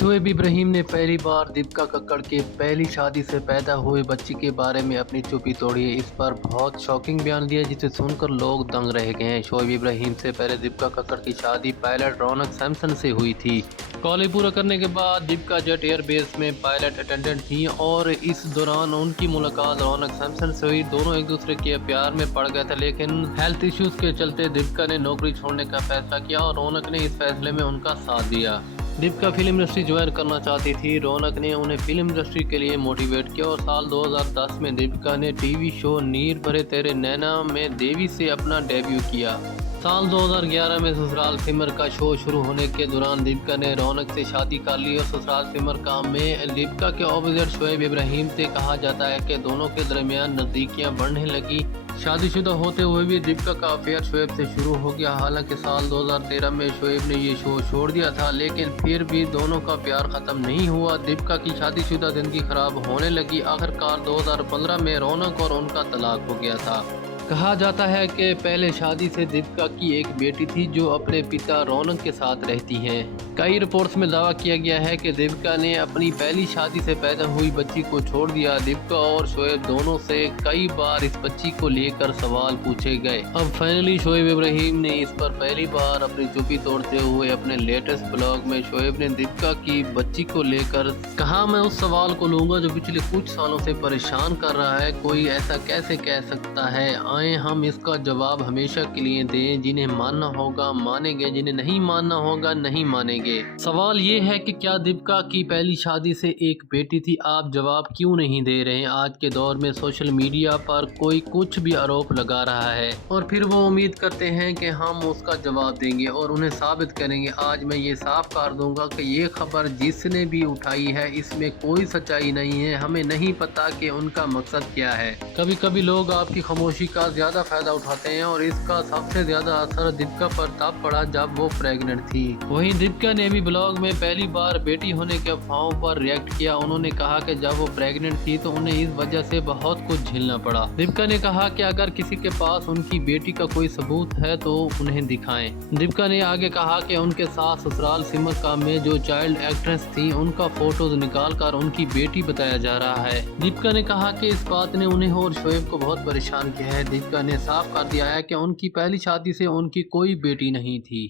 शोएब इब्राहिम ने पहली बार दीपिका कक्कड़ के पहली शादी से पैदा हुए बच्ची के बारे में अपनी चुप्पी तोड़ी है। इस पर बहुत शॉकिंग बयान दिया जिसे सुनकर लोग दंग रह गए हैं। शोएब इब्राहिम से पहले दीपिका कक्कड़ की शादी पायलट रौनक सैमसन से हुई थी। कॉलेज पूरा करने के बाद दीपिका जेट एयरबेस में पायलट अटेंडेंट थी और इस दौरान उनकी मुलाकात रौनक सैमसन से हुई। दोनों एक दूसरे के प्यार में पड़ गए थे, लेकिन हेल्थ इश्यूज के चलते दीपिका ने नौकरी छोड़ने का फैसला किया और रौनक ने इस फैसले में उनका साथ दिया। दीपिका फिल्म इंडस्ट्री ज्वाइन करना चाहती थी। रौनक ने उन्हें फिल्म इंडस्ट्री के लिए मोटिवेट किया और साल 2010 में दीपिका ने टीवी शो नीर भरे तेरे नैना में देवी से अपना डेब्यू किया। साल 2011 में ससुराल सिमर का शो शुरू होने के दौरान दीपिका ने रौनक से शादी कर ली और ससुराल सिमर का में दीपिका के ऑपोजिट शोएब इब्राहिम से कहा जाता है कि दोनों के दरमियान नज़दीकियां बढ़ने लगी। शादीशुदा होते हुए भी दीपिका का अफेयर शोएब से शुरू हो गया। हालांकि साल 2013 में शोएब ने ये शो छोड़ दिया था, लेकिन फिर भी दोनों का प्यार खत्म नहीं हुआ। दीपिका की शादीशुदा जिंदगी खराब होने लगी। आखिरकार 2015 में रौनक और उनका तलाक हो गया था। कहा जाता है कि पहले शादी से दीपिका की एक बेटी थी जो अपने पिता रौनक के साथ रहती हैं। कई रिपोर्ट्स में दावा किया गया है कि दीपिका ने अपनी पहली शादी से पैदा हुई बच्ची को छोड़ दिया। दीपिका और शोएब दोनों से कई बार इस बच्ची को लेकर सवाल पूछे गए। अब फाइनली शोएब इब्राहिम ने इस पर पहली बार अपनी चुप्पी तोड़ते हुए अपने लेटेस्ट ब्लॉग में शोएब ने दीपिका की बच्ची को लेकर कहा, मैं उस सवाल को लूंगा जो पिछले कुछ सालों से परेशान कर रहा है। कोई ऐसा कैसे कह सकता है? आए हम इसका जवाब हमेशा के लिए दें। जिन्हें मानना होगा मानेंगे, जिन्हें नहीं मानना होगा नहीं मानेंगे। सवाल ये है कि क्या दीपिका की पहली शादी से एक बेटी थी? आप जवाब क्यों नहीं दे रहे हैं? आज के दौर में सोशल मीडिया पर कोई कुछ भी आरोप लगा रहा है और फिर वो उम्मीद करते हैं कि हम उसका जवाब देंगे और उन्हें साबित करेंगे। आज मैं ये साफ कर दूंगा कि ये खबर जिसने भी उठाई है इसमें कोई सच्चाई नहीं है। हमें नहीं पता कि उनका मकसद क्या है। कभी कभी लोग आपकी खामोशी का ज्यादा फायदा उठाते हैं और इसका सबसे ज्यादा असर दीपिका पर तब पड़ा जब वो प्रेग्नेंट थी। वहीं दीपिका ने भी ब्लॉग में पहली बार बेटी होने के अफवाहों पर रिएक्ट किया। उन्होंने कहा कि जब वो प्रेग्नेंट थी तो उन्हें इस वजह से बहुत कुछ झेलना पड़ा। दीपिका ने कहा कि अगर किसी के पास उनकी बेटी का कोई सबूत है तो उन्हें दिखाएं। दीपिका ने आगे कहा कि उनके साथ ससुराल सिमर का में जो चाइल्ड एक्ट्रेस थी उनका फोटोज निकाल कर उनकी बेटी बताया जा रहा है। दीपिका ने कहा कि इस बात ने उन्हें और शोएब को बहुत परेशान किया है। दीपिका ने साफ कर दिया है कि उनकी पहली शादी से उनकी कोई बेटी नहीं थी।